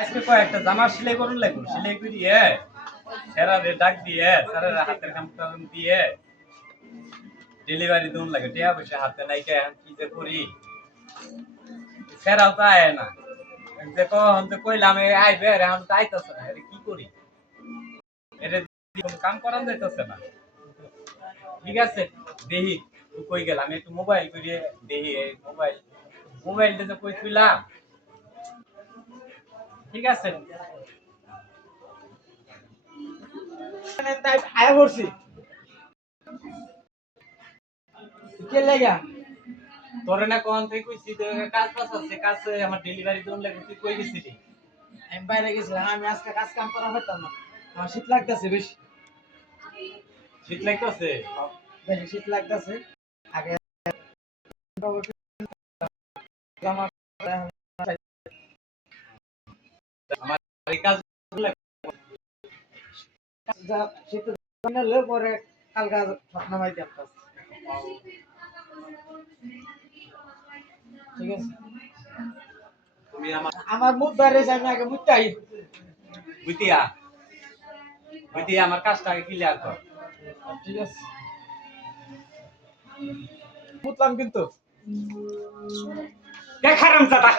আজকে কয়েকটা জামা সেলাই করুন লাগবে, সেলাই করিয়ে স্যারারে ডাক দিয়ে স্যারের হাতের কাম কাম দিয়ে ডেলিভারি দিন লাগে, টিয়া পয়সা হাতে নাই কে এখন কি যে করি, স্যারাও তো আয় না, যে কখন তো কইলাম আইবে আর এখন তো আইতাছে না, এটা কি করি, এটা কোনো কাম করান যাইতাছে না। ঠিক আছে, দেখি তুই কই গেল, আমি একটু মোবাইল করিয়ে দেখি, এই মোবাইলটা যে কই থইলাম। ঠিক আছে, তাই আয়া পড়ছি কে লাগা তোরে না কোন থেকে কইছি তো কাজ পাস আছে, কাজ আমার ডেলিভারি দিন লাগে, তুই কই গেছিলি? আমি বাইরে গেছিলাম। আমি আজকে কাজ কাম করা হইতাম না, আমার শীত লাগতেছে বেশি। শীত লাগতেছে? বেশি শীত লাগতেছে। আগে জামা আমার এই কাজ শীত জানালে পরে কালকা স্বপ্ন মাইতাম কাজ। ঠিক আছে, তুমি আমার আমার মুখ বাইরে আমি আগে মুখটাই বুঝিয়া বুঝিয়া আমার কাজটাকে ক্লিয়ার কর। ঠিক আছে, বুঝলাম কিন্তু দেখ হারামজাদা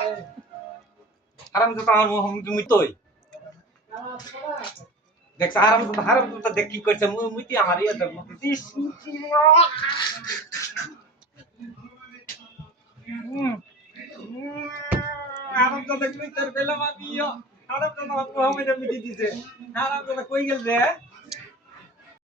আমার তুমি তোই দেখছ, হারামজাদা দেখ কি করছে, মুতি আমার ইয়ে দেখ মুতি দিস। হারামজাদা কই তোর পেলাম আমি, হারামজাদা আমার মুহাম্মদ মুতি দিছে, হারামজাদা কই গেল রে?